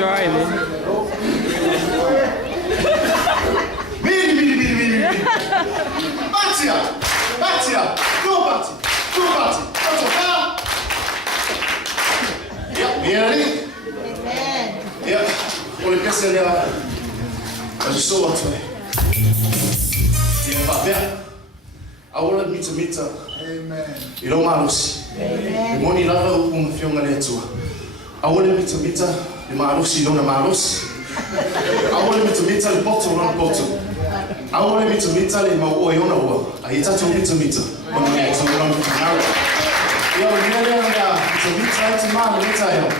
trying. Miri. Batia. Go Bati. That's okay. Yeah, ready? Amen. Yeah. On est cassé là. Je suis au toit. Yeah, pas bien. I want to meet her. Amen. Ilo malusi. Amen. Moni lava kumfionga letu. I want to meet her. The malusi no na malusi. I want to meet her the bottom on bottom. I want to meet her in my way on a wall. I touch on meet her. On the next one on the narrow. Yo, to meet her to man, meet her.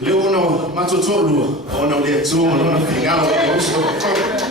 Leono matotolu. Ona letu, ona fingalo. Oh,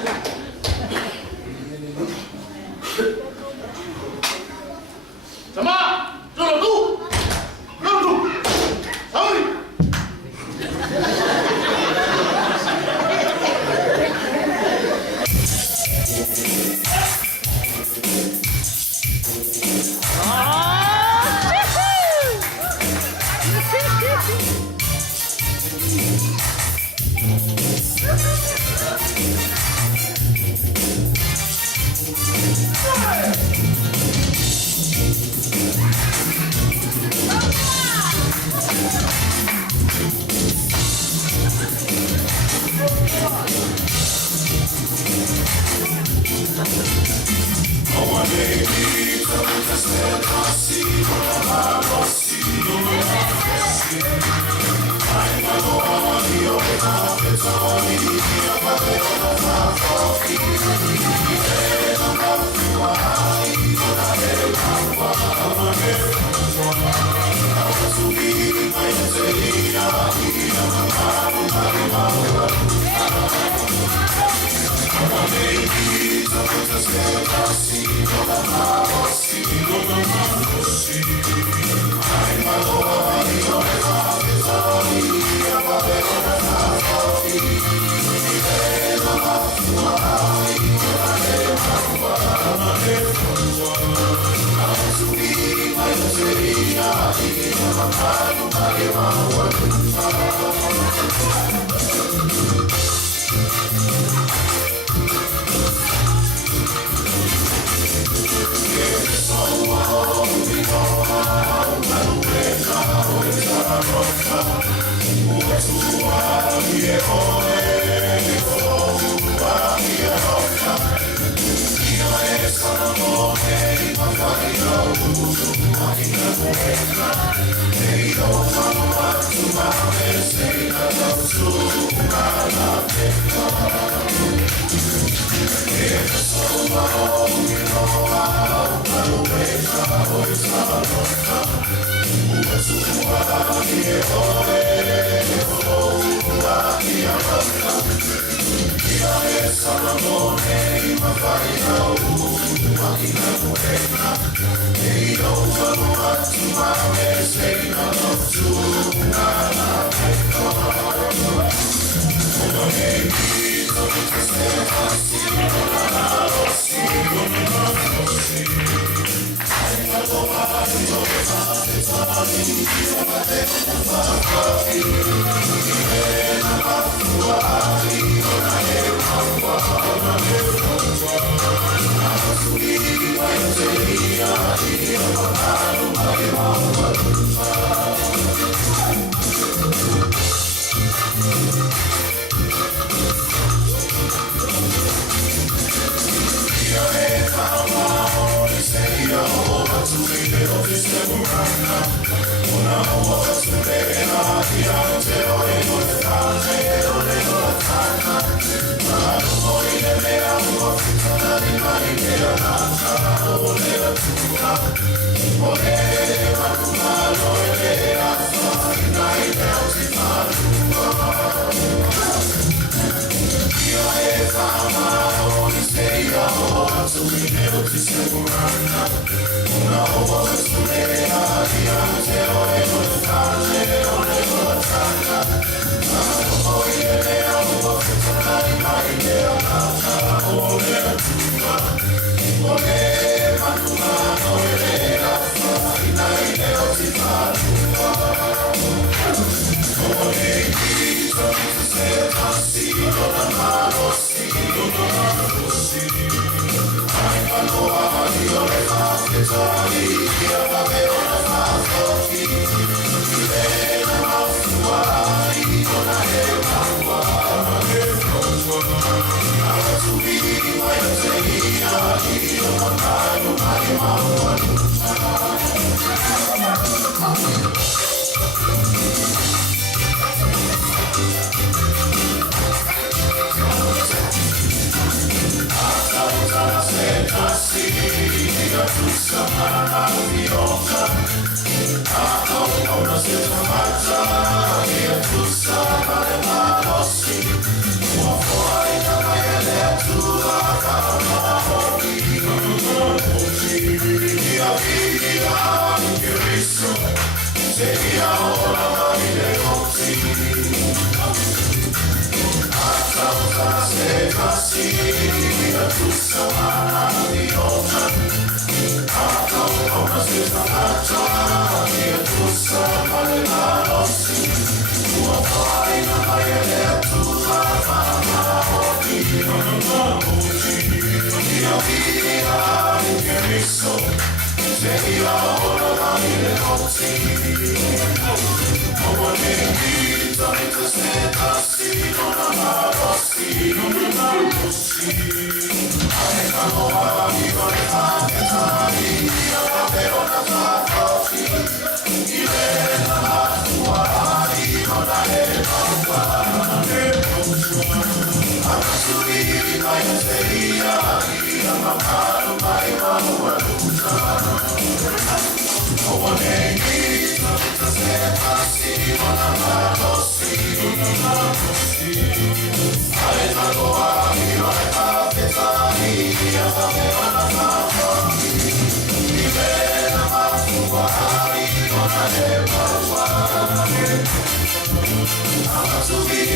Subir,